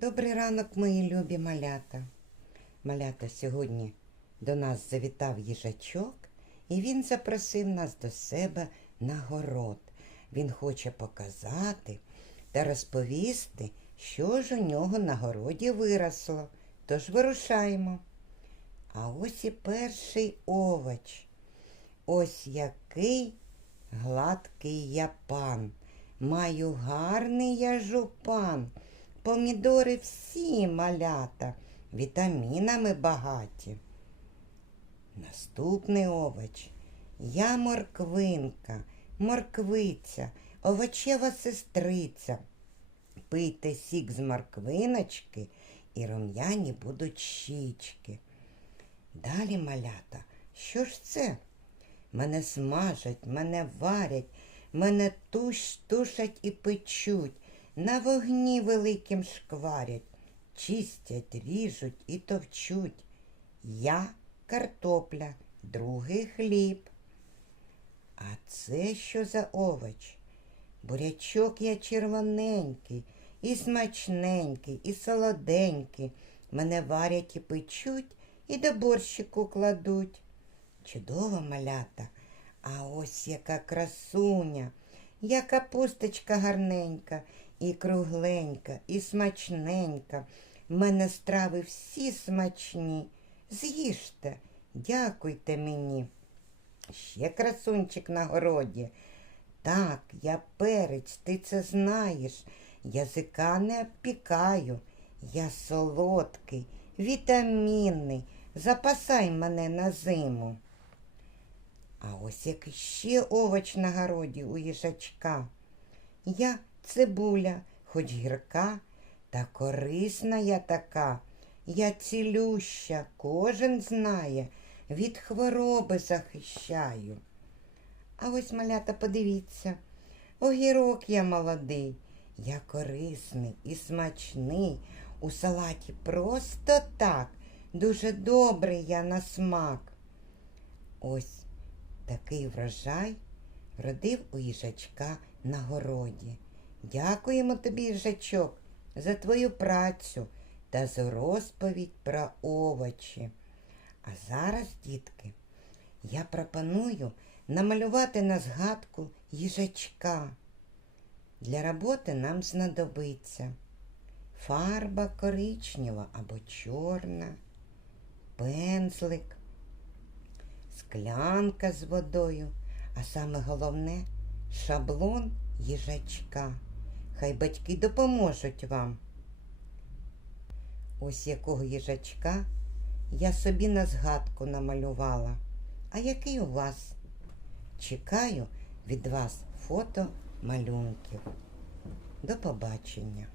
Добрий ранок, мої любі малята. Малята сьогодні до нас завітав їжачок, і він запросив нас до себе на город. Він хоче показати та розповісти, що ж у нього на городі виросло. Тож вирушаємо. А ось і перший овоч. Ось який гладкий я пан. Маю гарний я жупан. Помідори всі малята, вітамінами багаті. Наступний овоч. Я морквинка, морквиця, овочева сестриця. Пийте сік з морквиночки і рум'яні будуть щічки. Далі малята, що ж це? Мене смажать, мене варять, мене туш, тушать і печуть, на вогні великим шкварять, чистять, ріжуть і товчуть. Я картопля, другий хліб. А це що за овоч? Бурячок я червоненький, і смачненький, і солоденький. Мене варять і печуть, і до борщику кладуть. Чудова малята, а ось яка красуня, я капусточка гарненька, і кругленька, і смачненька. Мене страви всі смачні. З'їжте, дякуйте мені. Ще красунчик на городі. Так, я перець, ти це знаєш. Язика не обпікаю. Я солодкий, вітамінний. Запасай мене на зиму. А ось який ще овоч на городі у їжачка. Я цибуля, хоч гірка, та корисна я така. Я цілюща, кожен знає, від хвороби захищаю. А ось, малята, подивіться, огірок я молодий, я корисний і смачний. У салаті просто так, дуже добрий я на смак. Ось такий врожай родив у їжачка на городі. Дякуємо тобі, їжачок, за твою працю та за розповідь про овочі. А зараз, дітки, я пропоную намалювати на згадку їжачка. Для роботи нам знадобиться фарба коричнева або чорна, пензлик, склянка з водою, а саме головне шаблон їжачка. Хай батьки допоможуть вам. Ось якого їжачка я собі на згадку намалювала. А який у вас? Чекаю від вас фото малюнків. До побачення!